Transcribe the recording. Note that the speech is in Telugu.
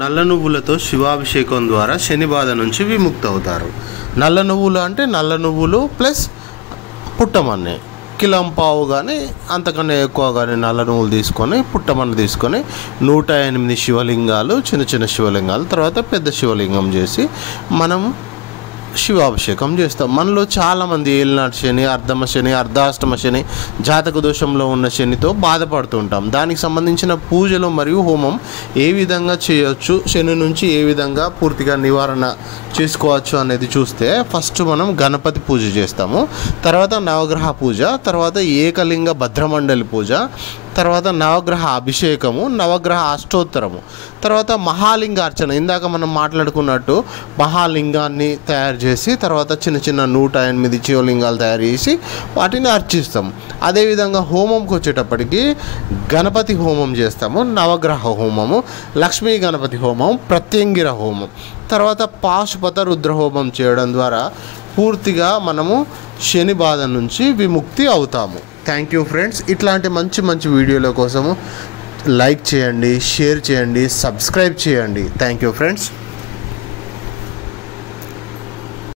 నల్ల నువ్వులతో శివాభిషేకం ద్వారా శని బాధ నుంచి విముక్తవుతారు. నల్ల నువ్వులు అంటే నల్ల నువ్వులు ప్లస్ పుట్టమన్ని కిలంపావు కానీ అంతకన్నా ఎక్కువ కానీ నల్ల నువ్వులు తీసుకొని పుట్టమన్ను తీసుకొని 108 శివలింగాలు, చిన్న చిన్న శివలింగాలు, తర్వాత పెద్ద శివలింగం చేసి మనం శివాభిషేకం చేస్తాం. మనలో చాలామంది ఏలినాటి శని, అర్ధమ శని, అర్ధాష్టమ శని, జాతక దోషంలో ఉన్న శనితో బాధపడుతుంటాం. దానికి సంబంధించిన పూజలు మరియు హోమం ఏ విధంగా చేయొచ్చు, శని నుంచి ఏ విధంగా పూర్తిగా నివారణ చేసుకోవచ్చు అనేది చూస్తే ఫస్ట్ మనం గణపతి పూజ చేస్తాము, తర్వాత నవగ్రహ పూజ, తర్వాత ఏకలింగ భద్రమండలి పూజ, తర్వాత నవగ్రహ అభిషేకము, నవగ్రహ అష్టోత్తరము, తర్వాత మహాలింగార్చన. ఇందాక మనం మాట్లాడుకున్నట్టు మహాలింగాన్ని తయారు చేసి తర్వాత చిన్న చిన్న 108 శివలింగాలు తయారు చేసి వాటిని అర్చిస్తాం. అదేవిధంగా హోమంకి వచ్చేటప్పటికి గణపతి హోమం చేస్తాము, నవగ్రహ హోమము, లక్ష్మీ గణపతి హోమం, ప్రత్యంగిర హోమం, తర్వాత పాశుపత రుద్ర హోమం చేయడం ద్వారా పూర్తిగా మనము శని బాధ నుంచి విముక్తి అవుతాము. Thank you friends. ఇట్లాంటి మంచి మంచి వీడియోల కోసము లైక్ చేయండి, షేర్ చేయండి, సబ్స్క్రైబ్ చేయండి. Thank you friends.